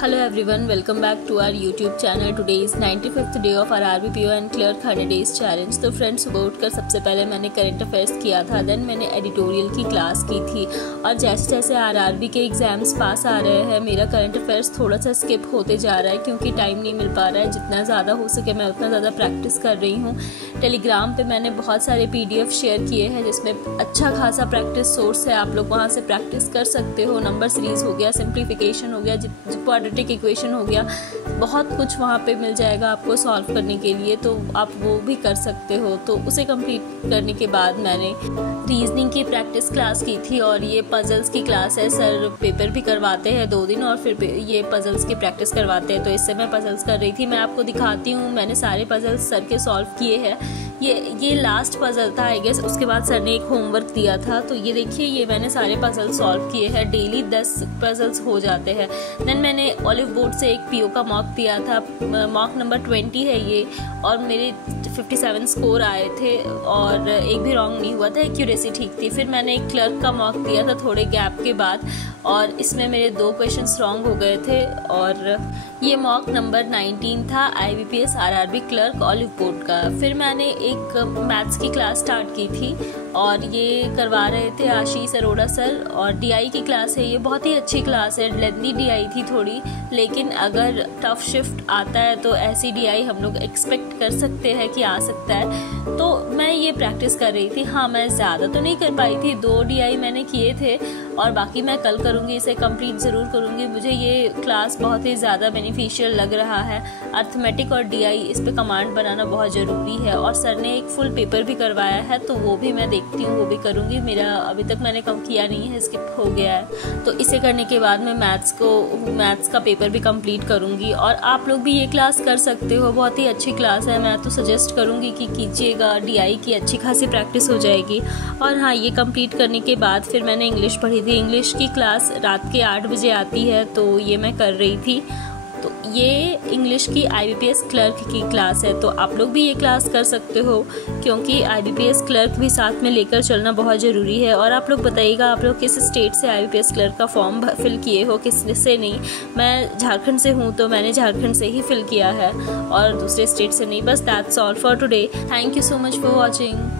Hello everyone, welcome back to our YouTube channel. Today is 95th day of our RBPO and Clerk 100 Days Challenge. तो friends सुबह उठकर सबसे पहले मैंने current affairs किया था, देन मैंने एडिटोरियल की क्लास की थी और जैसे जैसे आरआरबी के एग्ज़ाम्स पास आ रहे हैं मेरा करंट अफेयर्स थोड़ा सा स्किप होते जा रहा है क्योंकि टाइम नहीं मिल पा रहा है। जितना ज़्यादा हो सके मैं उतना ज़्यादा प्रैक्टिस कर रही हूँ। टेलीग्राम पे मैंने बहुत सारे PDF शेयर किए हैं जिसमें अच्छा खासा प्रैक्टिस सोर्स है, आप लोग वहाँ से प्रैक्टिस कर सकते हो। नंबर सीरीज़ हो गया, सिंप्लीफिकेशन हो गया, क्वाड्रेटिक इक्वेशन हो गया, बहुत कुछ वहाँ पे मिल जाएगा आपको सॉल्व करने के लिए, तो आप वो भी कर सकते हो। तो उसे कंप्लीट करने के बाद मैंने रीजनिंग की प्रैक्टिस क्लास की थी और ये पजल्स की क्लास है। सर पेपर भी करवाते हैं 2 दिन और फिर ये पजल्स की प्रैक्टिस करवाते हैं, तो इससे मैं पजल्स कर रही थी। मैं आपको दिखाती हूँ, मैंने सारे पजल्स सर के सॉल्व किए हैं। ये लास्ट पजल था आई गेस, उसके बाद सर ने एक होमवर्क दिया था। तो ये देखिए, ये मैंने सारे पजल सॉल्व किए हैं। डेली 10 पजल्स हो जाते हैं। देन मैंने ऑलिव बोर्ड से एक PO का मॉक दिया था, मॉक नंबर 20 है ये, और मेरे 57 स्कोर आए थे और एक भी रॉन्ग नहीं हुआ था, एक्यूरेसी ठीक थी। फिर मैंने एक क्लर्क का मॉक दिया था थोड़े गैप के बाद और इसमें मेरे 2 क्वेश्चंस रॉन्ग हो गए थे। और ये मॉक नंबर 19 था IBPS RRB clerk olive board का। फिर मैंने एक मैथ्स की क्लास स्टार्ट की थी और ये करवा रहे थे आशीष अरोड़ा सर, और DI की क्लास है। ये बहुत ही अच्छी क्लास है, लेंथी DI थी थोड़ी, लेकिन अगर टफ शिफ्ट आता है तो ऐसी DI हम लोग एक्सपेक्ट कर सकते हैं कि आ सकता है। तो मैं ये प्रैक्टिस कर रही थी। हाँ, मैं ज़्यादा तो नहीं कर पाई थी, 2 DI मैंने किए थे और बाकी मैं कल करूँगी, इसे कंप्लीट ज़रूर करूँगी। मुझे ये क्लास बहुत ही ज़्यादा बेनिफिशियल लग रहा है। अर्थमेटिक और DI इस पे कमांड बनाना बहुत ज़रूरी है और सर ने एक फुल पेपर भी करवाया है, तो वो भी मैं देखती हूँ, वो भी करूँगी। मेरा अभी तक मैंने कम किया नहीं है, स्किप हो गया है। तो इसे करने के बाद मैं मैथ्स का पेपर भी कंप्लीट करूँगी। और आप लोग भी ये क्लास कर सकते हो, बहुत ही अच्छी क्लास है। मैं तो सजेस्ट करूँगी कि कीजिएगा, DI की अच्छी खासी प्रैक्टिस हो जाएगी। और हाँ, ये कंप्लीट करने के बाद फिर मैंने इंग्लिश पढ़ी थी। इंग्लिश की क्लास रात के 8 बजे आती है, तो ये मैं कर रही थी। तो ये इंग्लिश की IBPS क्लर्क की क्लास है, तो आप लोग भी ये क्लास कर सकते हो क्योंकि IBPS क्लर्क भी साथ में लेकर चलना बहुत ज़रूरी है। और आप लोग बताइएगा, आप लोग किस स्टेट से IBPS क्लर्क का फॉर्म फिल किए हो, किस से नहीं। मैं झारखंड से हूँ, तो मैंने झारखंड से ही फिल किया है और दूसरे स्टेट से नहीं। बस that's all for today. Thank you so much for watching.